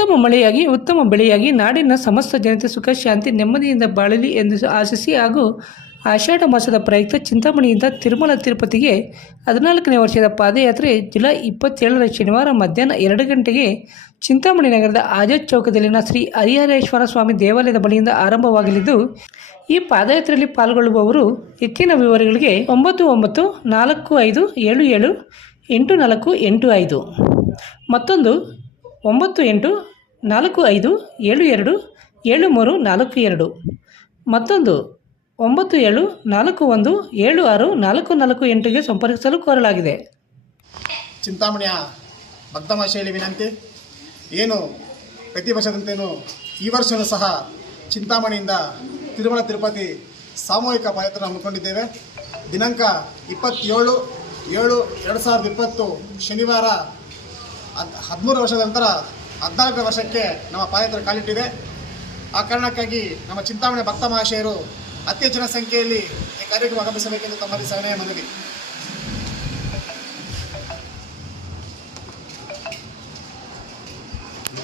ಉತ್ತಮ ಮಳೆಯಾಗಿ, ಉತ್ತಮ ಬೆಳೆಯಾಗಿ ನಾಡಿನ ಸಮಸ್ತ ಜನತೆ ಸುಖ, ಶಾಂತಿ, ನೆಮ್ಮದಿಯಿಂದ ಬಾಳಲಿ ಎಂದು ಆಶಿಸಿ ಹಾಗೂ ಆಷಾಢ ಮಾಸದ ಪ್ರಯುಕ್ತ ಚಿಂತಾಮಣಿಯಿಂದ ತಿರುಮಲ ತಿರುಪತಿಗೆ ಹದಿನಾಲ್ಕನೇ ವರ್ಷದ ಪಾದಯಾತ್ರೆ ಜುಲೈ ಇಪ್ಪತ್ತೇಳರ ಶನಿವಾರ ಮಧ್ಯಾಹ್ನ ಎರಡು ಗಂಟೆಗೆ ಚಿಂತಾಮಣಿ ನಗರದ ಆಜಾದ್ ಚೌಕದಲ್ಲಿನ ಶ್ರೀ ಹರಿಹರೇಶ್ವರ ಸ್ವಾಮಿ ದೇವಾಲಯದ ಬಳಿಯಿಂದ ಆರಂಭವಾಗಲಿದ್ದು, ಈ ಪಾದಯಾತ್ರೆಯಲ್ಲಿ ಪಾಲ್ಗೊಳ್ಳುವವರು ಹೆಚ್ಚಿನ ವಿವರಗಳಿಗೆ ಒಂಬತ್ತು ಒಂಬತ್ತು ನಾಲ್ಕು ಐದು ಏಳು ಏಳು ಎಂಟು ನಾಲ್ಕು ಎಂಟು ಐದು. ಮತ್ತೊಂದು ಒಂಬತ್ತು ಎಂಟು ನಾಲ್ಕು ಐದು ಏಳು ಎರಡು ಏಳು ಮೂರು ನಾಲ್ಕು ಎರಡು. ಮತ್ತೊಂದು, ಒಂಬತ್ತು ಏಳು ನಾಲ್ಕು ಒಂದು ಏಳು ಆರು ನಾಲ್ಕು ನಾಲ್ಕು ಎಂಟಿಗೆ ಸಂಪರ್ಕಿಸಲು ಕೋರಲಾಗಿದೆ. ಚಿಂತಾಮಣಿಯ ಭಕ್ತಮಾಶೆಯಲ್ಲಿ ವಿನಂತಿ, ಏನು ಪ್ರತಿ ವರ್ಷದಂತೆಯೂ ಈ ವರ್ಷವೂ ಸಹ ಚಿಂತಾಮಣಿಯಿಂದ ತಿರುಮಲ ತಿರುಪತಿ ಸಾಮೂಹಿಕ ಪಾದಯಾತ್ರೆ ಹಮ್ಮಿಕೊಂಡಿದ್ದೇವೆ. ದಿನಾಂಕ ಇಪ್ಪತ್ತೇಳು ಏಳು ಎರಡು ಸಾವಿರದ ಇಪ್ಪತ್ತು ಶನಿವಾರ ಹದ್ ಹದಿಮೂರು ವರ್ಷದ ನಂತರ ಹದಿನಾಲ್ಕನೇ ವರ್ಷಕ್ಕೆ ನಮ್ಮ ಪಾದಯಾತ್ರೆ ಕಾಲಿಟ್ಟಿದೆ. ಆ ಕಾರಣಕ್ಕಾಗಿ ನಮ್ಮ ಚಿಂತಾಮಣಿ ಭಕ್ತ ಮಹಾಶಯರು ಅತಿ ಹೆಚ್ಚಿನ ಸಂಖ್ಯೆಯಲ್ಲಿ ಈ ಕಾರ್ಯಕ್ರಮ ಆಗಮಿಸಬೇಕೆಂದು ತಮ್ಮಲ್ಲಿ ಸಲಹೆ ಮನವಿ.